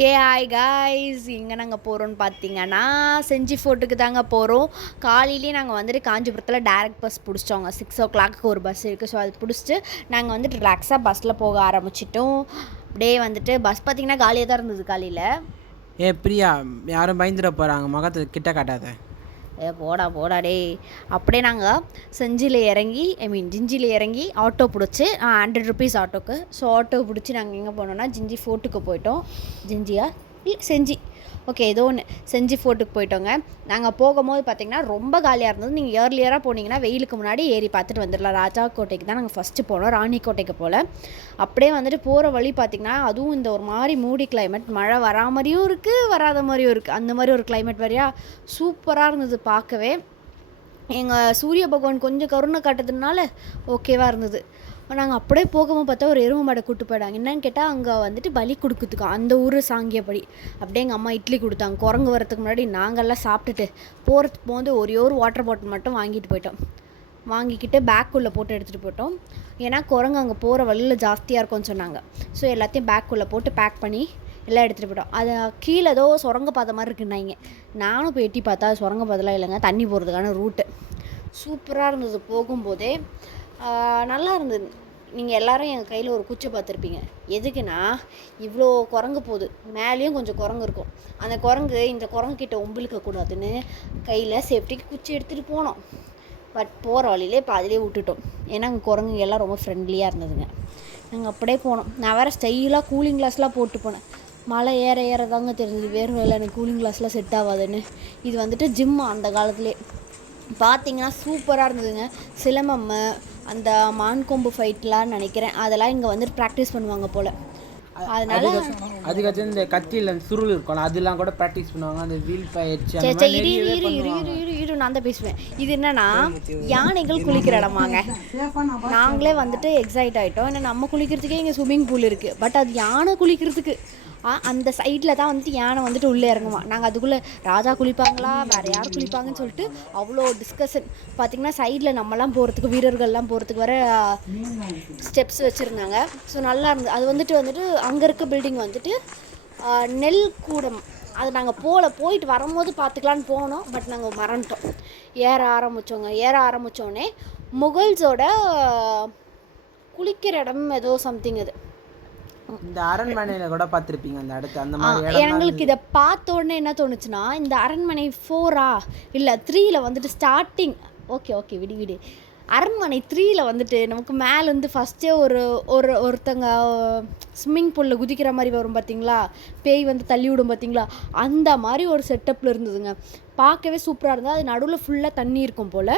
Hi guys, இங்கே நாங்கள் போகிறோன்னு பார்த்தீங்கன்னா செஞ்சி ஃபோர்ட்டுக்கு தாங்க போகிறோம். காலையிலேயே நாங்கள் வந்துட்டு காஞ்சிபுரத்தில் டேரெக்ட் பஸ் பிடிச்சிட்டோங்க. 6 o'clock ஒரு பஸ் இருக்குது. ஸோ அது பிடிச்சிட்டு நாங்கள் வந்துட்டு ரிலாக்ஸாக பஸ்ஸில் போக ஆரம்பிச்சிட்டோம். அப்படியே வந்துட்டு பஸ் பார்த்திங்கன்னா காலியாக தான் இருந்தது காலையில். பிரியா, யாரும் பயந்துட போகிறாங்க, முகத்தை கிட்ட காட்டாத. போடா டே. அப்படியே நாங்கள் ஜிஞ்சியில் இறங்கி ஆட்டோ பிடிச்சி 100 rupees ஆட்டோக்கு. ஸோ ஆட்டோ பிடிச்சி நாங்கள் எங்கே போனோம்னா ஜிஞ்சி ஃபோர்ட்டுக்கு போயிட்டோம். செஞ்சி ஓகே, ஏதோ ஒன்று செஞ்சி ஃபோர்ட்டுக்கு போயிட்டோங்க. நாங்கள் போகும்போது பார்த்திங்கன்னா ரொம்ப காலியாக இருந்தது. நீங்கள் ஏர்லியராக போனீங்கன்னா வெயிலுக்கு முன்னாடி ஏறி பார்த்துட்டு வந்துடலாம். ராஜா கோட்டைக்கு தான் நாங்கள் ஃபஸ்ட்டு போனோம், ராணி கோட்டைக்கு போல். அப்படியே வந்துட்டு போகிற வழி பார்த்திங்கன்னா அதுவும் இந்த ஒரு மாதிரி மூடி கிளைமேட், மழை வரா மாதிரியும் இருக்குது வராத மாதிரியும் இருக்குது. அந்த மாதிரி ஒரு கிளைமேட் வரையா சூப்பராக இருந்தது பார்க்கவே. எங்கள் சூரிய பகவான் கொஞ்சம் கருணை காட்டுறதுனால ஓகேவாக இருந்தது. நாங்கள் அப்படியே போகும்போது பார்த்தா ஒரு எருமை மாடை கூட்டு போயிடாங்க. என்னன்னு கேட்டால் அங்கே வந்துட்டு பலி கொடுக்குறதுக்கு அந்த ஊர் சாங்கியப்படி. அப்படியே எங்கள் அம்மா இட்லி கொடுத்தாங்க. குரங்கு வரத்துக்கு முன்னாடி நாங்கள்லாம் சாப்பிட்டுட்டு போகிறதுக்கு போது ஒரே ஒரு வாட்டர் பாட்டில் மட்டும் வாங்கிட்டு போயிட்டோம். வாங்கிக்கிட்டு பேக்குள்ளே போட்டு எடுத்துகிட்டு போயிட்டோம். ஏன்னா குரங்கு அங்கே போகிற வழியில் ஜாஸ்தியாக இருக்கும்னு சொன்னாங்க. ஸோ எல்லாத்தையும் பேக்குள்ளே போட்டு பேக் பண்ணி எல்லாம் எடுத்துகிட்டு போயிட்டோம். அது கீழே ஏதோ சுரங்க பாதை மாதிரி இருக்குன்னாங்க. நானும் போய் எட்டி பார்த்தா சுரங்க பாதைலாம் இல்லைங்க, தண்ணி போகிறதுக்கான ரூட்டு. சூப்பராக இருந்தது. போகும்போதே நல்லா இருந்தது. நீங்கள் எல்லோரும் எங்கள் கையில் ஒரு குச்சி பார்த்துருப்பீங்க. எதுக்குன்னா இவ்வளோ குரங்கு போகுது, மேலேயும் கொஞ்சம் குரங்கு இருக்கும். அந்த குரங்கு இந்த குரங்குக்கிட்ட ஒம்பிழுக்கக்கூடாதுன்னு கையில் சேஃப்டிக்கு குச்சி எடுத்துகிட்டு போனோம். பட் போகிற வழியிலே பாதிலே விட்டுட்டோம். ஏன்னா அங்கே குரங்கு எல்லாம் ரொம்ப ஃப்ரெண்ட்லியாக இருந்ததுங்க. நாங்கள் அப்படியே போனோம். நான் வேறு ஸ்டைலாக கூலிங் கிளாஸ்லாம் போட்டு போனேன். மழை ஏற தாங்க தெரிஞ்சது வேறு எனக்கு கூலிங் கிளாஸ்லாம் செட் ஆகாதுன்னு. இது வந்துட்டு ஜிம்மு அந்த காலத்துலேயே பார்த்திங்கன்னா சூப்பராக இருந்ததுங்க. சிலம்பம், அந்த மான்கொம்பு ஃபைட்லாம் நினைக்கிறேன், அதெல்லாம் இங்கே வந்துட்டு ப்ராக்டிஸ் பண்ணுவாங்க போல். அதனால அதுக்கு இந்த கத்தியில் சுருள் இருக்கும், அதெல்லாம் கூட ப்ராக்டிஸ் பண்ணுவாங்க. அந்த வீல் பயிற்சி இரு நான் தான் பேசுவேன். இது என்னன்னா யானைகள் குளிக்கிற இடமாங்க. நாங்களே வந்துட்டு எக்ஸைட் ஆகிட்டோம். ஏன்னா நம்ம குளிக்கிறதுக்கே இங்கே ஸ்விம்மிங் பூல் இருக்குது. பட் அது யானை குளிக்கிறதுக்கு அந்த சைடில் தான் வந்துட்டு யானை வந்துட்டு உள்ளே இறங்குமா. நாங்கள் அதுக்குள்ளே ராஜா குளிப்பாங்களா வேறு யார் குளிப்பாங்கன்னு சொல்லிட்டு அவ்வளோ டிஸ்கஷன். பார்த்திங்கன்னா சைடில் நம்மலாம் போகிறதுக்கு, வீரர்கள்லாம் போகிறதுக்கு வர ஸ்டெப்ஸ் வச்சுருந்தாங்க. ஸோ நல்லா இருந்தது. அது வந்துட்டு அங்கே இருக்க பில்டிங் வந்துட்டு நெல் கூடம். அது நாங்கள் போயிட்டு வரும்போது பார்த்துக்கலான்னு போனோம். பட் நாங்கள் மறந்துட்டோம். ஏற ஆரம்பித்தோடனே முகல்ஸோட குளிக்கிற இடம் ஏதோ சம்திங். அது இந்த அரண்மனையில் கூட பார்த்துருப்பீங்க அந்த இடத்து. அந்த மாதிரி எங்களுக்கு இதை பார்த்த உடனே என்ன தோணுச்சுன்னா, இந்த அரண்மனை 4 இல்லை 3 வந்துட்டு ஸ்டார்டிங். ஓகே விடு. அரண்மனை 3 வந்துட்டு நமக்கு மேலேருந்து ஃபஸ்ட்டே ஒருத்தங்க ஸ்விம்மிங் பூலில் குதிக்கிற மாதிரி வரும் பார்த்திங்களா, பேய் வந்து தள்ளி விடும் பார்த்திங்களா, அந்த மாதிரி ஒரு செட்டப்பில் இருந்ததுங்க. பார்க்கவே சூப்பராக இருந்தது. அது நடுவில் ஃபுல்லாக தண்ணி இருக்கும் போல்.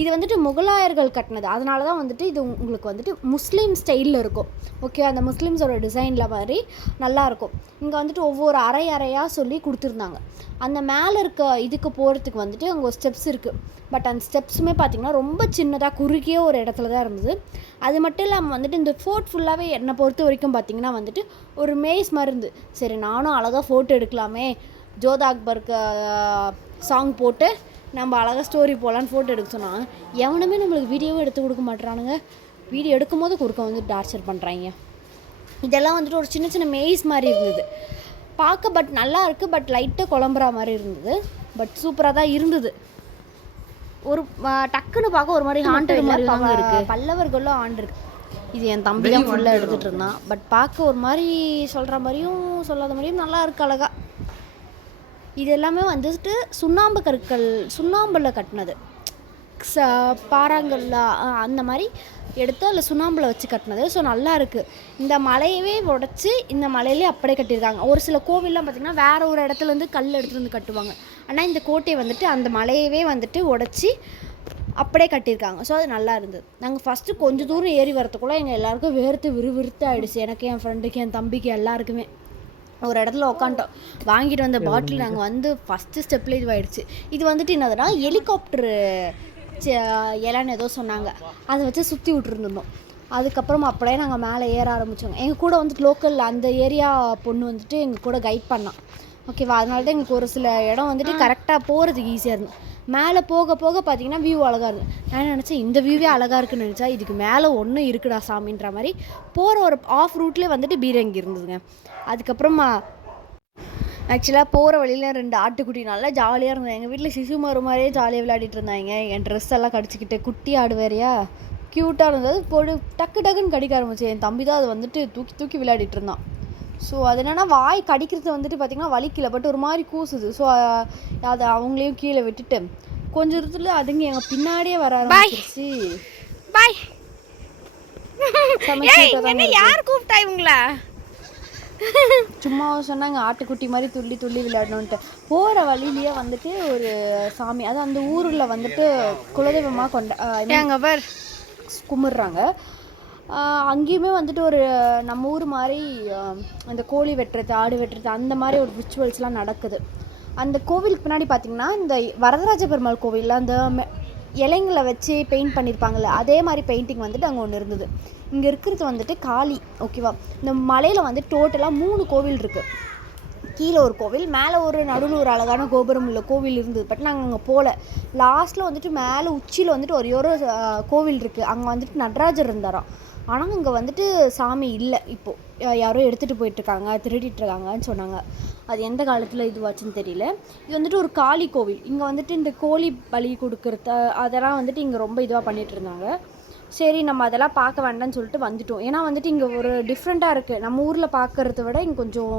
இது வந்துட்டு முகலாயர்கள் கட்டினது. அதனால தான் வந்துட்டு இது உங்களுக்கு வந்துட்டு முஸ்லீம் ஸ்டைலில் இருக்கும். ஓகே, அந்த முஸ்லீம்ஸோட டிசைனில் மாதிரி நல்லாயிருக்கும். இங்கே வந்துட்டு ஒவ்வொரு அறையாக சொல்லி கொடுத்துருந்தாங்க. அந்த மேலே இருக்க இதுக்கு போகிறதுக்கு வந்துட்டு அங்கே ஒரு ஸ்டெப்ஸ் இருக்குது. பட் அந்த ஸ்டெப்ஸுமே பார்த்திங்கன்னா ரொம்ப சின்னதாக குறுகிய ஒரு இடத்துல தான் இருந்தது. அது மட்டும் இல்லாமல் வந்துட்டு இந்த ஃபோர்ட் ஃபுல்லாகவே என்னை பொறுத்த வரைக்கும் பார்த்திங்கன்னா வந்துட்டு ஒரு மேஸ் மாதிரி இருந்து. சரி, நானும் அழகாக ஃபோட்டோ எடுக்கலாமே, ஜோதா அக்பருக்கு சாங் போட்டு நம்ம அழகாக ஸ்டோரி போகலான்னு ஃபோட்டோ எடுக்க சொன்னாங்க. எவனுமே நம்மளுக்கு வீடியோவும் எடுத்து கொடுக்க மாட்டுறானுங்க. வீடியோ எடுக்கும் போது குறுக்க வந்து டார்ச்சர் பண்ணுறாங்க. இதெல்லாம் வந்துட்டு ஒரு சின்ன மேஸ் மாதிரி இருந்தது பார்க்க. பட் நல்லா இருக்குது. பட் லைட்டாக குழம்புற மாதிரி இருந்தது. பட் சூப்பராக தான் இருந்தது. ஒரு டக்குன்னு பார்க்க ஒரு மாதிரி ஹாண்டட் மாதிரி தாங்க இருக்குது. பல்லவர்களும் ஆண்டு இருக்குது. இது என் தம்பி தான் ஃபுல்லாக எடுத்துகிட்டு இருந்தான். பட் பார்க்க ஒரு மாதிரி சொல்கிற மாதிரியும் சொல்லாத மாதிரியும் நல்லா இருக்குது அழகாக. இது எல்லாமே வந்துட்டு சுண்ணாம்பில் கட்டினது. பாறாங்கல்லாம் அந்த மாதிரி எடுத்து அதில் சுண்ணாம்பில் வச்சு கட்டினது. ஸோ நல்லா இருக்குது. இந்த மலையவே உடச்சி இந்த மலையிலே அப்படியே கட்டியிருக்காங்க. ஒரு சில கோவில்லாம் பார்த்திங்கன்னா வேறு ஒரு இடத்துலேருந்து கல் எடுத்துகிட்டு வந்து கட்டுவாங்க. ஆனால் இந்த கோட்டையை வந்துட்டு அந்த மலையவே வந்துட்டு உடச்சி அப்படியே கட்டியிருக்காங்க. ஸோ அது நல்லா இருந்தது. நாங்கள் ஃபஸ்ட்டு கொஞ்சம் தூரம் ஏறி வரத்துக்குள்ளே எங்கள் எல்லாேருக்கும் விறுவிறுத்து ஆகிடுச்சு. எனக்கு, என் ஃப்ரெண்டுக்கு, என் தம்பிக்கு எல்லாருக்குமே. ஒரு இடத்துல உட்காந்துட்டோம். வாங்கிட்டு வந்த பாட்டில் நாங்கள் வந்து ஃபஸ்ட்டு ஸ்டெப்பில் இதுவாகிடுச்சு. இது வந்துட்டு என்னதுன்னா ஹெலிகாப்டரு இலன்னு ஏதோ சொன்னாங்க, அதை வச்சு சுற்றி விட்டுருந்துருந்தோம். அதுக்கப்புறம் அப்படியே நாங்கள் மேலே ஏற ஆரம்பித்தோங்க. எங்கள் கூட வந்துட்டு லோக்கல் அந்த ஏரியா பொண்ணு வந்துட்டு எங்கள் கூட கைட் பண்ணான். ஓகேவா, அதனால தான் எங்களுக்கு ஒரு சில இடம் வந்துட்டு கரெக்டாக போகிறதுக்கு ஈஸியாக இருந்தது. மேலே போக பார்த்திங்கன்னா வியூ அழகாக இருக்குது. நான் நினச்சேன் இந்த வியூவே அழகாக இருக்குன்னு நினச்சா இதுக்கு மேலே ஒன்றும் இருக்குடா சாமின்ற மாதிரி போகிற ஒரு ஆஃப் ரூட்லேயே வந்துட்டு பீரங்கி இருந்ததுங்க. அதுக்கப்புறமா ஆக்சுவலாக போகிற வழியில் 2 ஆட்டுக்குட்டி நல்லா ஜாலியாக இருந்தது. எங்கள் வீட்டில் சிசுமாரு மாதிரியே ஜாலியாக விளையாடிட்டு இருந்தாங்க. என் ட்ரெஸ் எல்லாம் கடிச்சிக்கிட்டு, குட்டி ஆடு வேறையா க்யூட்டாக இருந்தது. டக்கு டக்குன்னு கடிக்க ஆரம்பிச்சு. என் தம்பி தான் அது வந்துட்டு தூக்கி தூக்கி விளையாடிட்டு இருந்தான். ஸோ அது என்னென்னா வாய் கடிக்கிறது வந்துட்டு பார்த்திங்கன்னா வலிக்கல, பட் ஒரு மாதிரி கூசுது. ஸோ அதை அவங்களையும் கீழே விட்டுட்டு கொஞ்சம் இடத்துல அதுங்க எங்கள் பின்னாடியே வர ஆரம்பிச்சிருச்சு. பாய் யார் கூப்பிட்டா இவங்கள? சும்மா சொன்னாங்க ஆட்டுக்குட்டி மாதிரி துள்ளி துள்ளி விளையாடணுன்ட்டு. போகிற வழியிலேயே வந்துட்டு ஒரு சாமி, அது அந்த ஊரில் வந்துட்டு குலதெய்வமாக கும்பிட்றாங்க. அங்கேயுமே வந்துட்டு ஒரு நம்ம ஊர் மாதிரி அந்த கோழி வெட்டுறது, ஆடு வெட்டுறது, அந்த மாதிரி ஒரு ரிச்சுவல்ஸ்லாம் நடக்குது. அந்த கோவிலுக்கு பின்னாடி பார்த்திங்கன்னா இந்த வரதராஜ பெருமாள் கோவிலில் அந்த இலைங்களை வச்சு பெயிண்ட் பண்ணியிருப்பாங்கள்ல, அதே மாதிரி பெயிண்டிங் வந்துட்டு அங்கே ஒன்று இருந்தது. இங்கே இருக்கிறது வந்துட்டு காளி, ஓகேவா? இந்த மலையில் வந்து டோட்டலாக 3 கோவில் இருக்குது. கீழே ஒரு கோவில், மேலே ஒரு நடுவில் ஒரு அழகான கோபுரம் உள்ள கோவில் இருந்தது. பட் நாங்கள் அங்கே போகல. லாஸ்ட்டில் வந்துட்டு மேலே உச்சியில் வந்துட்டு ஒரே ஒரு கோவில் இருக்குது. அங்கே வந்துட்டு நடராஜர் இருந்தாராம். ஆனால் அங்கே வந்துட்டு சாமி இல்லை. இப்போது யாரோ எடுத்துகிட்டு போயிட்டுருக்காங்க, திருடிட்டுருக்காங்கன்னு சொன்னாங்க. அது எந்த காலத்தில் இதுவாச்சுன்னு தெரியல. இது வந்துட்டு ஒரு காளி கோவில். இங்கே வந்துட்டு இந்த கோழி பலி கொடுக்குறது அதெல்லாம் வந்துட்டு இங்கே ரொம்ப இதுவாக பண்ணிகிட்டு இருந்தாங்க. சரி, நம்ம அதெல்லாம் பார்க்க வேண்டாம்னு சொல்லிட்டு வந்துட்டோம். ஏன்னா வந்துட்டு இங்கே ஒரு டிஃப்ரெண்ட்டாக இருக்குது. நம்ம ஊரில் பார்க்குறத விட இங்கே கொஞ்சம்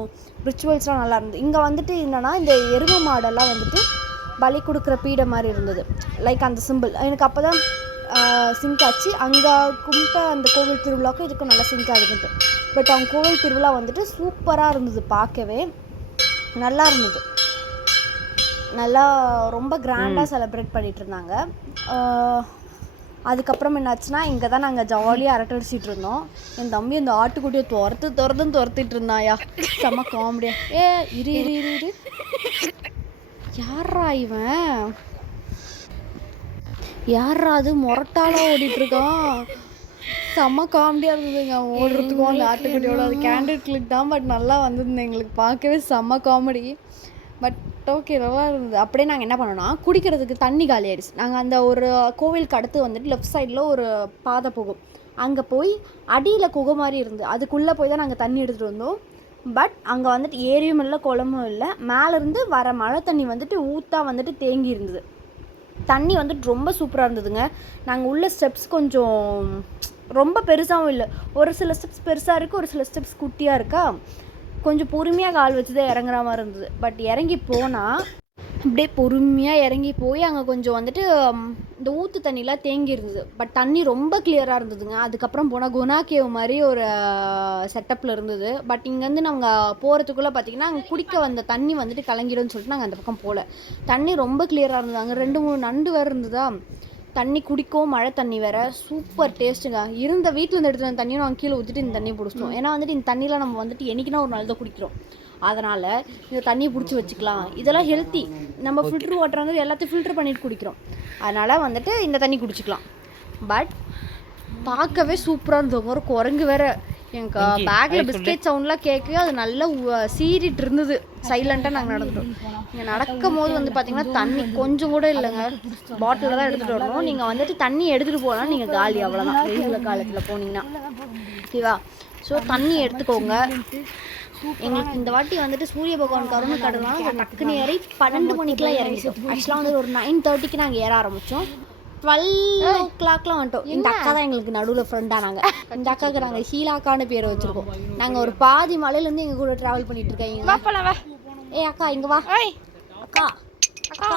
ரிச்சுவல்ஸ்லாம் நல்லா இருந்தது. இங்கே வந்துட்டு என்னென்னா இந்த எருமை மாடெல்லாம் வந்துட்டு பலி கொடுக்குற பீடை மாதிரி இருந்தது. லைக் அந்த சிம்பிள் எனக்கு அப்போ தான் சிங்க் ஆச்சு. அங்கே கும்பிட்ட அந்த கோவில் திருவிழாவுக்கும் இதுக்கும் நல்லா சிங்க் ஆகுது. பட் அவங்க கோவில் திருவிழா வந்துட்டு சூப்பராக இருந்தது. பார்க்கவே நல்லா இருந்தது. நல்லா ரொம்ப கிராண்டாக செலிப்ரேட் பண்ணிகிட்டு இருந்தாங்க. அதுக்கப்புறம் என்னாச்சுன்னா, இங்கே தான் நாங்கள் ஜாலியாக அரட்டை அடிச்சிட்டு இருந்தோம். என் தம்பி அந்த ஆட்டுக்குட்டியை துரத்திட்டு இருந்தாயா, செம்ம காமெடியா. இரு இரு இரு இரு யாரா இவன்? யாரா அது மொரட்டாலாம் ஓடிட்டுருக்கான்? செம்ம காமெடியாக இருந்ததுங்க ஓடுறதுக்கும் அந்த ஆட்டுக்குட்டியோட. அது கேண்டிட் கிளிக் தான், பட் நல்லா வந்திருந்தேன். எங்களுக்கு பார்க்கவே செம்ம காமெடி. பட் ஓகே, நல்லா இருந்தது. அப்படியே நாங்கள் என்ன பண்ணோன்னா, குடிக்கிறதுக்கு தண்ணி காலி ஆகிடுச்சு. நாங்கள் அந்த ஒரு கோவிலுக்கு அடுத்து வந்துட்டு லெஃப்ட் சைடில் ஒரு பாதை போகும். அங்கே போய் அடியில் குகை மாதிரி இருந்து அதுக்குள்ளே போய் தான் நாங்கள் தண்ணி எடுத்துகிட்டு வந்தோம். பட் அங்கே வந்துட்டு ஏரியும் இல்லை, குளமும் இல்லை. மேலேருந்து வர மழை தண்ணி வந்துட்டு ஊற்றா வந்துட்டு தேங்கி இருந்தது. தண்ணி வந்துட்டு ரொம்ப சூப்பராக இருந்ததுங்க. நாங்கள் உள்ள ஸ்டெப்ஸ் கொஞ்சம் ரொம்ப பெருசாகவும் இல்லை. ஒரு சில ஸ்டெப்ஸ் பெருசாக இருக்குது, ஒரு சில ஸ்டெப்ஸ் குட்டியாக இருக்கா. கொஞ்சம் பொறுமையாக கால் வச்சு தான் இறங்குற மாதிரி இருந்தது. பட் இறங்கி போனால் அப்படியே பொறுமையாக இறங்கி போய் அங்கே கொஞ்சம் வந்துட்டு இந்த ஊற்று தண்ணிலாம் தேங்கி இருந்தது. பட் தண்ணி ரொம்ப கிளியராக இருந்ததுங்க. அதுக்கப்புறம் போனால் குணா கேவ் மாதிரி ஒரு செட்டப்பில் இருந்தது. பட் இங்கேருந்து நாங்கள் போகிறதுக்குள்ளே பார்த்திங்கன்னா அங்கே குடிக்க வந்த தண்ணி வந்துட்டு கலங்கிடும்னு சொல்லிட்டு நாங்கள் அந்த பக்கம் போகல. தண்ணி ரொம்ப கிளியராக இருந்தது. அங்கே 2-3 நண்டு வேறு இருந்ததா. தண்ணி குடிக்கவும் மழை தண்ணி வேறு சூப்பர் டேஸ்ட்டுங்க. இருந்த வீட்டில் இருந்து எடுத்துகிட்டு வந்த தண்ணியும் நாங்கள் கீழே ஊற்றிட்டு இந்த தண்ணியை பிடிச்சிட்டோம். ஏன்னா வந்துட்டு இந்த தண்ணியில் நம்ம வந்துட்டு என்றைக்குனா ஒரு நாள் தான் குடிக்கிறோம். அதனால் இந்த தண்ணியை பிடிச்சி வச்சுக்கலாம். இதெல்லாம் ஹெல்த்தி. நம்ம ஃபில்ட்ரு வாட்டர் வந்து எல்லாத்தையும் ஃபில்ட்ரு பண்ணிட்டு குடிக்கிறோம். அதனால் வந்துட்டு இந்த தண்ணி குடிச்சிக்கலாம். பட் பார்க்கவே சூப்பராக இருந்தது. ஒரு குரங்கு வேறு எங்கள் பேக்கில் பிஸ்கெட் சவுண்ட்லாம் கேட்கவே அது நல்லா சீறிட்டு இருந்தது. சைலண்ட்டாக நாங்கள் நடந்துட்டோம். இங்கே நடக்கும் போது வந்து பார்த்திங்கன்னா தண்ணி கொஞ்சம் கூட இல்லைங்க. பாட்டிலில் தான் எடுத்துகிட்டு வரணும். நீங்கள் வந்துட்டு தண்ணி எடுத்துகிட்டு போனால் நீங்கள் காலி, அவ்வளோதான். வெயில் காலத்தில் போனீங்கன்னா ஓகேவா. ஸோ தண்ணி எடுத்துக்கோங்க. எங்களுக்கு இந்த வாட்டி வந்துட்டு சூரிய பகவான் கருணை கடலாம் டக்குன்னு ஏறி 12 மணிக்கெலாம் இறங்கிட்டோம். ஆக்சுவலாக வந்து ஒரு 9:30க்கு நாங்கள் ஏற ஆரம்பித்தோம். 12 o'clockலாம் வந்துட்டோம். இந்த அக்கா தான் எங்களுக்கு நடுவில் ஃப்ரெண்டாக. நாங்கள் இந்த அக்காவுக்கு நாங்கள் ஹீலாக்கான பேர் வச்சுருக்கோம். நாங்கள் ஒரு பாதி மலையிலேருந்து எங்கள் கூட ட்ராவல் பண்ணிட்டு இருக்கேன். அக்கா இங்கே வா. அக்கா அக்கா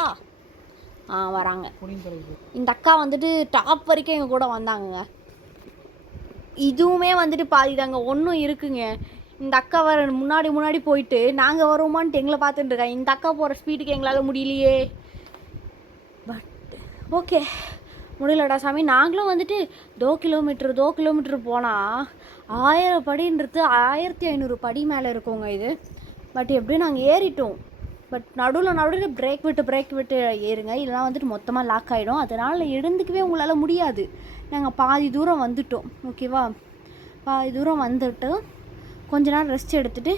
வராங்க. இந்த அக்கா வந்துட்டு டாப் வரைக்கும் எங்கள் கூட வந்தாங்க. இதுவுமே வந்துட்டு பாதி தாங்க, ஒன்றும் இருக்குங்க. இந்த அக்கா வர முன்னாடி போயிட்டு நாங்கள் வருவோமான்ட்டு எங்களை பார்த்துட்டு இருக்காங்க. இந்த அக்கா போகிற ஸ்பீடுக்கு எங்களால் முடியலையே. பட் ஓகே, முடியலடா சாமி. நாங்களும் வந்துட்டு 2 கிலோமீட்டர் போனால் 1000 படின்றது 1500 படி மேலே இருக்கோங்க இது. பட் எப்படியும் நாங்கள் ஏறிட்டோம். பட் நடுவில் பிரேக் விட்டு ஏறுங்க, இல்லைனா வந்துட்டு மொத்தமாக லாக் ஆகிடும். அதனால் எழுந்துக்கவே உங்களால் முடியாது. நாங்கள் பாதி தூரம் வந்துட்டோம், ஓகேவா. பாதி தூரம் வந்துட்டு கொஞ்ச நேரம் ரெஸ்ட் எடுத்துகிட்டு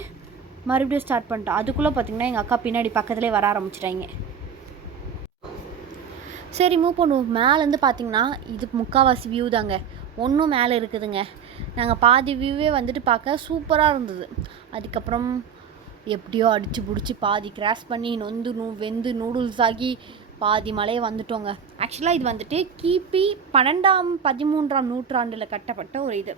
மறுபடியும் ஸ்டார்ட் பண்ணிட்டோம். அதுக்குள்ளே பார்த்திங்கன்னா எங்கள் அக்கா பின்னாடி பக்கத்துலேயே வர ஆரம்பிச்சிட்டாங்க. சரி மூவ் பண்ணுவோம். மேலேருந்து பார்த்திங்கன்னா இது முக்கால்வாசி வியூ தாங்க, ஒன்றும் மேலே இருக்குதுங்க. நாங்கள் பாதி வியூவே வந்துட்டு பார்க்க சூப்பராக இருந்தது. அதுக்கப்புறம் எப்படியோ அடித்து பிடிச்சி பாதி கிராஸ் பண்ணி வெந்து நூடுல்ஸ் ஆகி பாதி மலையை வந்துட்டோங்க. ஆக்சுவலாக இது வந்துட்டு கிபி 12ஆம் 13ஆம் நூற்றாண்டில் கட்டப்பட்ட ஒரு இது.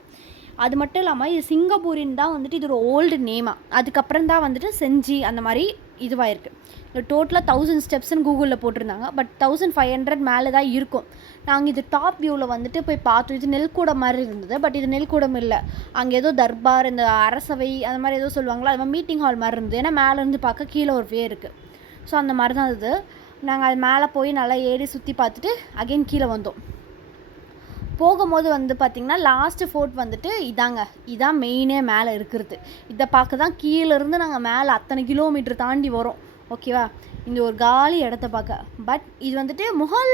அது மட்டும் இல்லாமல் இது சிங்கப்பூரின் தான் வந்துட்டு இது ஒரு ஓல்டு நேமாக, அதுக்கப்புறம் தான் வந்துட்டு செஞ்சி அந்த மாதிரி இதுவாயிருக்கு. இது டோட்டலாக 1000 ஸ்டெப்ஸ்ன்னு கூகுளில் போட்டிருந்தாங்க. பட் 1500 மேலே தான் இருக்கும். நாங்கள் இது டாப் வியூவில் வந்துட்டு போய் பார்த்தோம். இது நெல்கூடம் மாதிரி இருந்தது. பட் இது நெல்கூடம் இல்லை, அங்கே ஏதோ தர்பார், இந்த அரசவை அந்த மாதிரி ஏதோ சொல்லுவாங்களா, அது மாதிரி மீட்டிங் ஹால் மாதிரி இருந்தது. ஏன்னா மேலேருந்து பார்க்க கீழே ஒரு வே இருக்குது. ஸோ அந்த மாதிரி தான் இது. நாங்கள் அது மேலே போய் நல்லா ஏறி சுற்றி பார்த்துட்டு அகைன் கீழே வந்தோம். போகும்போது வந்து பார்த்திங்கன்னா லாஸ்ட்டு ஃபோர்ட் வந்துட்டு இதான் மெயினே மேலே இருக்கிறது. இதை பார்க்க தான் கீழேருந்து நாங்கள் மேலே அத்தனை கிலோமீட்டர் தாண்டி வரோம். ஓகேவா, இந்த ஒரு காலி இடத்த பார்க்க. பட் இது வந்துட்டு முகல்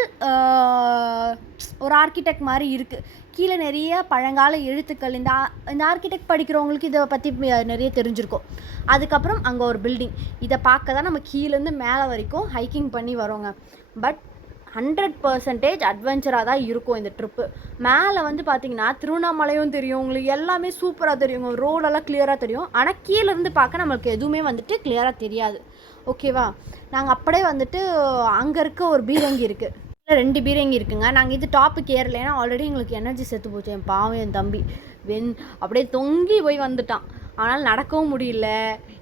ஒரு ஆர்கிடெக்ட் மாதிரி இருக்குது. கீழே நிறைய பழங்கால எழுத்துக்கள். இந்த ஆர்கிடெக்ட் படிக்கிறவங்களுக்கு இதை பற்றி நிறைய தெரிஞ்சிருக்கும். அதுக்கப்புறம் அங்கே ஒரு பில்டிங். இதை பார்க்க தான் நம்ம கீழேருந்து மேலே வரைக்கும் ஹைக்கிங் பண்ணி வரோங்க. பட் 100% அட்வென்ச்சராக தான் இருக்கும் இந்த ட்ரிப்பு. மேலே வந்து பார்த்திங்கன்னா திருவண்ணாமலையும் தெரியும் உங்களுக்கு, எல்லாமே சூப்பராக தெரியும், ரோடெல்லாம் கிளியராக தெரியும். ஆனால் கீழேருந்து பார்க்க நம்மளுக்கு எதுவுமே வந்துட்டு கிளியராக தெரியாது. ஓகேவா, நாங்கள் அப்படியே வந்துட்டு அங்கே இருக்க ஒரு பீரங்கி இருக்குது, 2 பீரங்கி இருக்குங்க. நாங்கள் இது டாப்புக்கு ஏறல, ஏன்னா ஆல்ரெடி எங்களுக்கு எனர்ஜி செத்து போச்சு. என் பாவம் என் தம்பி அப்படியே தொங்கி போய் வந்துட்டான். ஆனால் நடக்கவும் முடியல,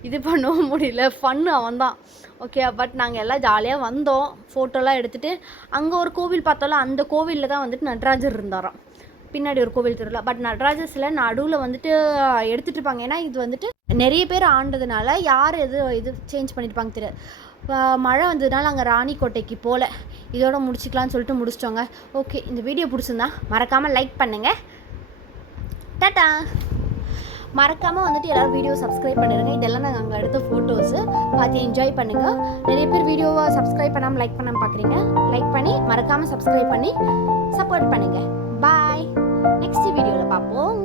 இது பண்ணவும் முடியல. ஃபன்னு அவன் தான். ஓகே, பட் நாங்கள் எல்லாம் ஜாலியாக வந்தோம். ஃபோட்டோலாம் எடுத்துகிட்டு அங்கே ஒரு கோவில் பார்த்தோம்ல, அந்த கோவிலில் தான் வந்துட்டு நடராஜர் இருந்தாராம். பின்னாடி ஒரு கோவில் திருவிழா. பட் நடராஜர் சிலை நடுவில் வந்துட்டு எடுத்துகிட்டு இருப்பாங்க. ஏன்னா இது வந்துட்டு நிறைய பேர் ஆண்டதுனால யார் இது சேஞ்ச் பண்ணியிருப்பாங்க தெரியாது. மழை வந்ததுனால அங்கே ராணிக்கோட்டைக்கு போகல. இதோட முடிச்சிக்கலான்னு சொல்லிட்டு முடிச்சிட்டோங்க. ஓகே, இந்த வீடியோ பிடிச்சிருந்தா மறக்காமல் லைக் பண்ணுங்கள். டாட்டா. மறக்காமல் வந்துட்டு எல்லோரும் வீடியோ சப்ஸ்கிரைப் பண்ணிடுங்க. இதெல்லாம் நாங்கள் அங்கே எடுத்த ஃபோட்டோஸு பார்த்து என்ஜாய் பண்ணுங்கள். நிறைய பேர் வீடியோவை சப்ஸ்கிரைப் பண்ணாமல் லைக் பண்ணாமல் பார்க்குறீங்க. லைக் பண்ணி மறக்காமல் சப்ஸ்கிரைப் பண்ணி சப்போர்ட் பண்ணுங்கள். பாய். நெக்ஸ்ட் வீடியோவில் பார்ப்போம்.